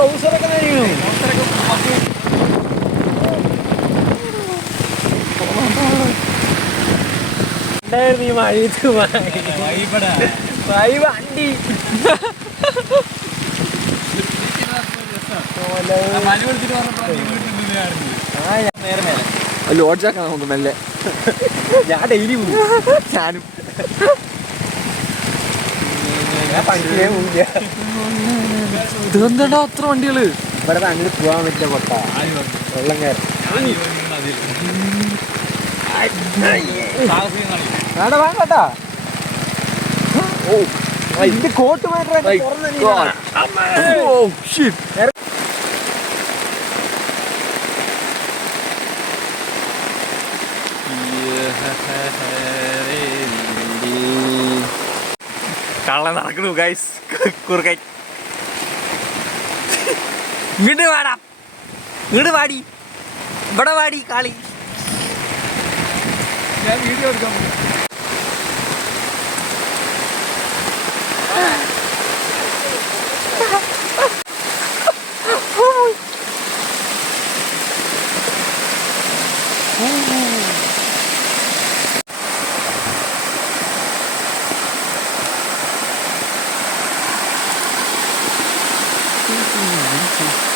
ട്രൗസറൊക്കെ നനയണു? ഉണ്ടായിരുന്നു ഈ മഴയത്ത് വൈ വണ്ടി. ലോഡ്ജാക്കാം നമുക്ക് മെല്ലെ. ഞാൻ ഡെയിലി പോകും. ഞാനും. ഇതെന്താ അത്ര വണ്ടികൾ? ഇവിടെ അങ്ങനെ പോവാൻ പറ്റില്ല പൊട്ട വെള്ളം കയറി വേണ്ട വേണ്ടട്ടാ ഓ ഇത് കോട്ട് പോയിട്ട് Oh, shit. നടക്കുന്നു ഗൈസ് കുറുക്കൈ ഇങ്ങോട്ട് വാടാ. ഇങ്ങോട്ട് വാടി. ഇവിടെ വാടി കാളി. ഞാൻ വീഡിയോ എടുക്കാൻ ഈ വണ്ടി പിടിച്ചായിട്ട്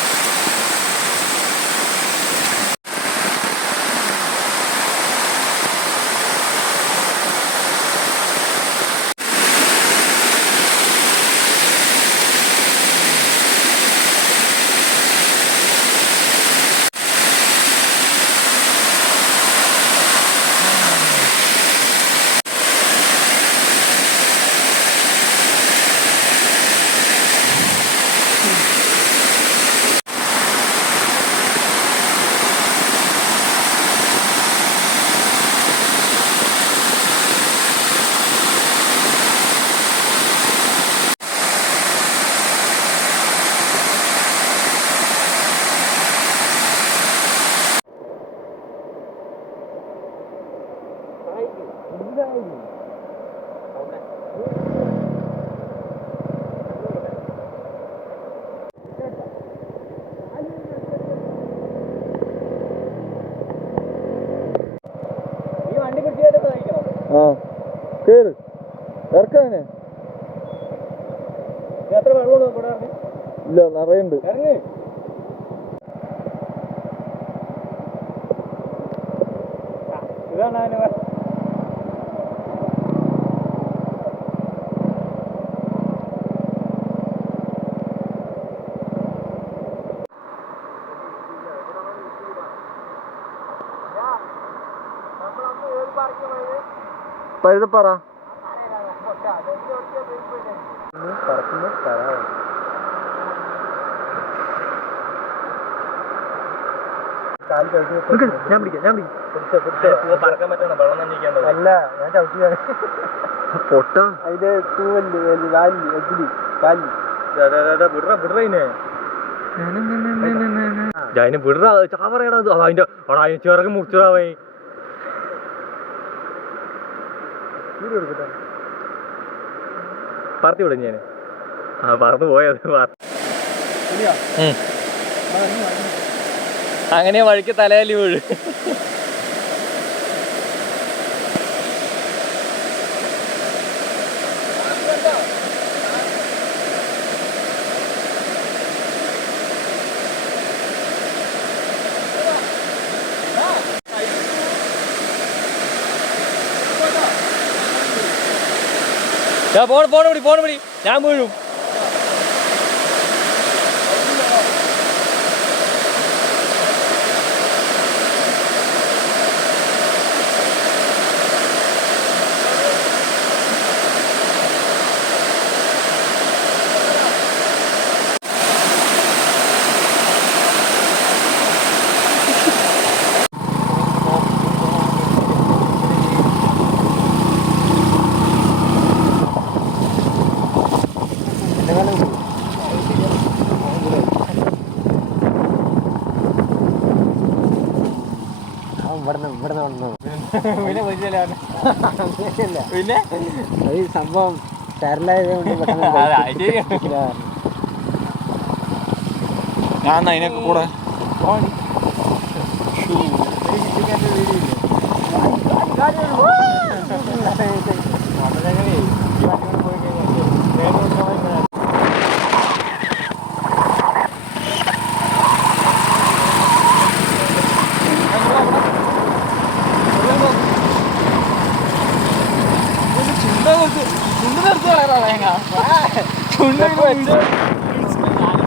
നയിക്കണം ആ കേറ്. ഇറക്കാനെ. ഇല്ല നിറയുണ്ട്. ഇതാണ് അവന് പറ. ഞാൻ പിടിക്കാം ഞാൻ പിടിക്കാം. അല്ല ഞാൻ ചവിട്ടിയാണ് പൊട്ട. അതിന്റെ തൂവൽ വാലി എഗ്ലി വാലി. വിടറ വിടറ ചാവറയടാ അതിന്റെ പറത്തി വിടും ഞാൻ. ആ പറന്ന് പോയത് അങ്ങനെ വഴിക്ക് തലയാലി വീഴ്. പോണ പോണ പിടി പോണ ഞാൻ വീഴും. പിന്നെ പിന്നെ? ഈ സംഭവം പെട്ടെന്ന് ഞാൻ അതിനൊക്കെ കൂടെ? ചുണ്ട് Kurna,